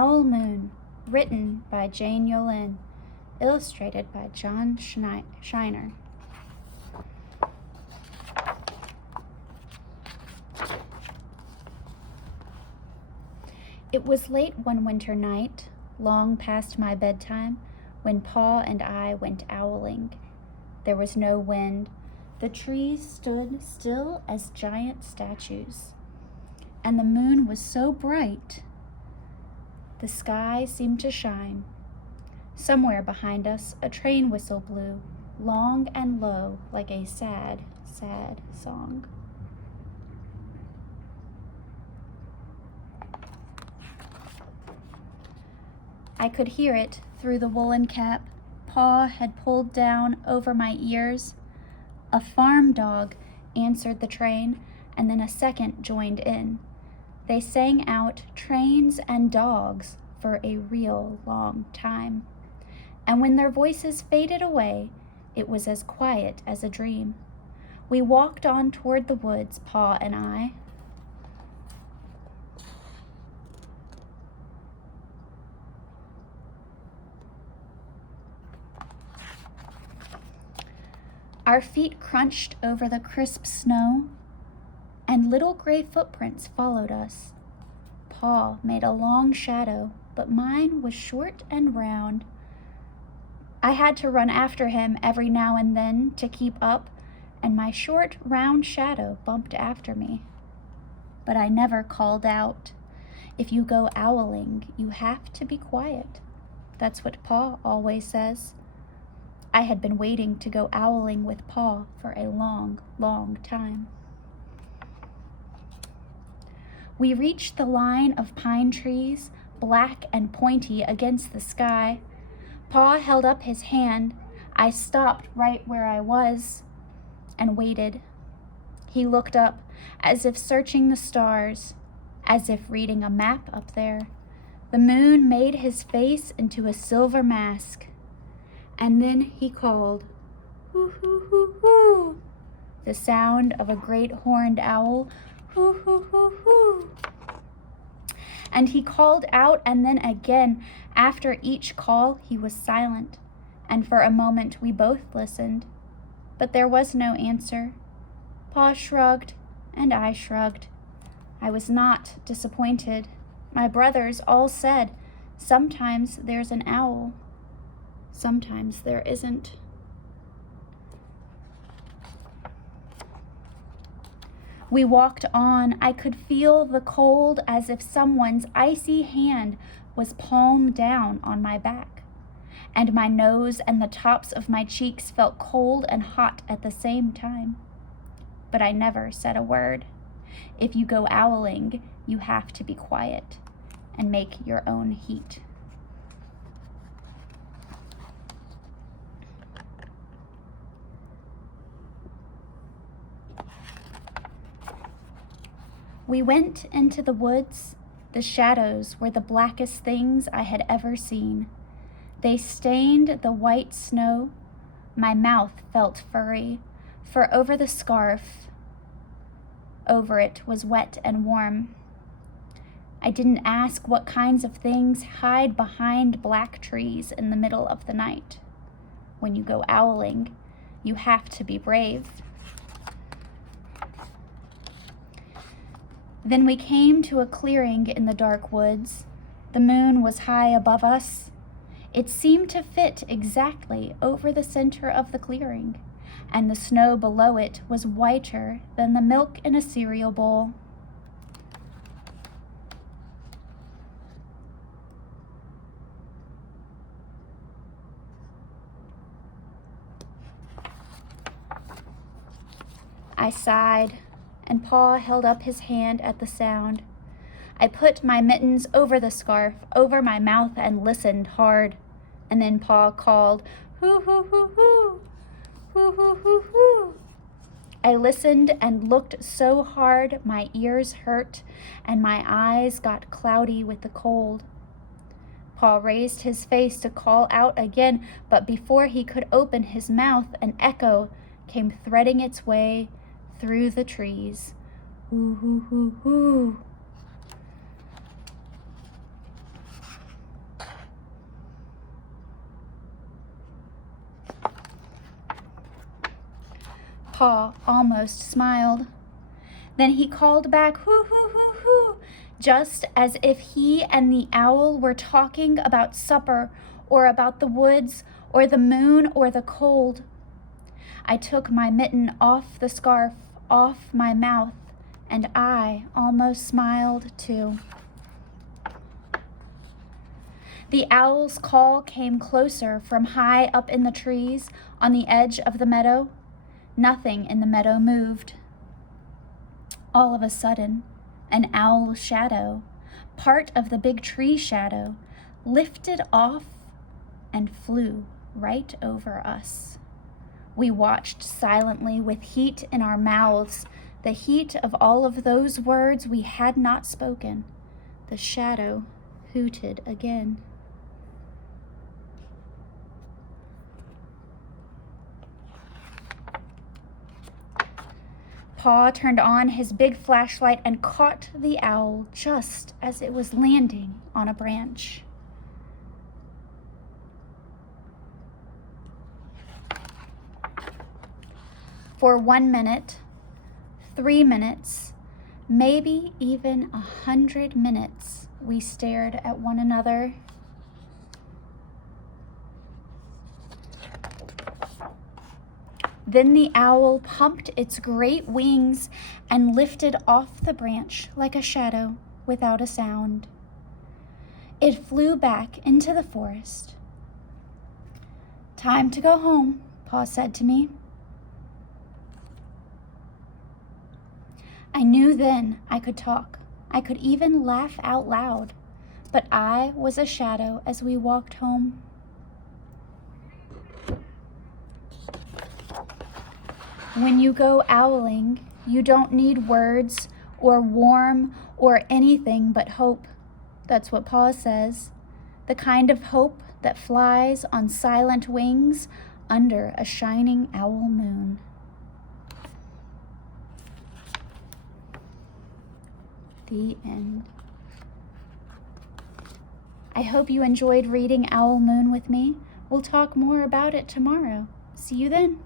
Owl Moon, written by Jane Yolin, illustrated by John Shiner. It was late one winter night, long past my bedtime, when Pa and I went owling. There was no wind. The trees stood still as giant statues, and the moon was so bright. The sky seemed to shine. Somewhere behind us, a train whistle blew, long and low, like a sad, sad song. I could hear it through the woolen cap Pa had pulled down over my ears. A farm dog answered the train, and then a second joined in. They sang out trains and dogs for a real long time. And when their voices faded away, it was as quiet as a dream. We walked on toward the woods, Pa and I. Our feet crunched over the crisp snow, and little gray footprints followed us. Pa made a long shadow, but mine was short and round. I had to run after him every now and then to keep up, and my short, round shadow bumped after me. But I never called out. If you go owling, you have to be quiet. That's what Pa always says. I had been waiting to go owling with Pa for a long, long time. We reached the line of pine trees, black and pointy against the sky. Pa held up his hand. I stopped right where I was and waited. He looked up, as if searching the stars, as if reading a map up there. The moon made his face into a silver mask. And then he called, hoo, hoo, hoo, hoo, the sound of a great horned owl, hoo, hoo, hoo, hoo. And he called out, and then again. After each call, he was silent, and for a moment we both listened. But there was no answer. Pa shrugged, and I shrugged. I was not disappointed. My brothers all said, sometimes there's an owl. Sometimes there isn't. We walked on. I could feel the cold as if someone's icy hand was palm down on my back. And my nose and the tops of my cheeks felt cold and hot at the same time. But I never said a word. If you go owling, you have to be quiet and make your own heat. We went into the woods. The shadows were the blackest things I had ever seen. They stained the white snow. My mouth felt furry, for over the scarf, over it was wet and warm. I didn't ask what kinds of things hide behind black trees in the middle of the night. When you go owling, you have to be brave. Then we came to a clearing in the dark woods. The moon was high above us. It seemed to fit exactly over the center of the clearing, and the snow below it was whiter than the milk in a cereal bowl. I sighed, and Pa held up his hand at the sound. I put my mittens over the scarf, over my mouth, and listened hard. And then Pa called, hoo, hoo, hoo, hoo, hoo, hoo, hoo, hoo. I listened and looked so hard my ears hurt and my eyes got cloudy with the cold. Pa raised his face to call out again, but before he could open his mouth, an echo came threading its way through the trees. Hoo, hoo, hoo, hoo. Pa almost smiled. Then he called back, hoo, hoo, hoo, hoo, just as if he and the owl were talking about supper or about the woods or the moon or the cold. I took my mitten off the scarf, off my mouth, and I almost smiled too. The owl's call came closer from high up in the trees on the edge of the meadow. Nothing in the meadow moved. All of a sudden, an owl shadow, part of the big tree shadow, lifted off and flew right over us. We watched silently with heat in our mouths, the heat of all of those words we had not spoken. The shadow hooted again. Pa turned on his big flashlight and caught the owl just as it was landing on a branch. For 1 minute, 3 minutes, maybe even 100 minutes, we stared at one another. Then the owl pumped its great wings and lifted off the branch like a shadow without a sound. It flew back into the forest. "Time to go home," Pa said to me. I knew then I could talk. I could even laugh out loud, but I was a shadow as we walked home. When you go owling, you don't need words or warm or anything but hope. That's what Pa says. The kind of hope that flies on silent wings under a shining owl moon. The end. I hope you enjoyed reading Owl Moon with me. We'll talk more about it tomorrow. See you then.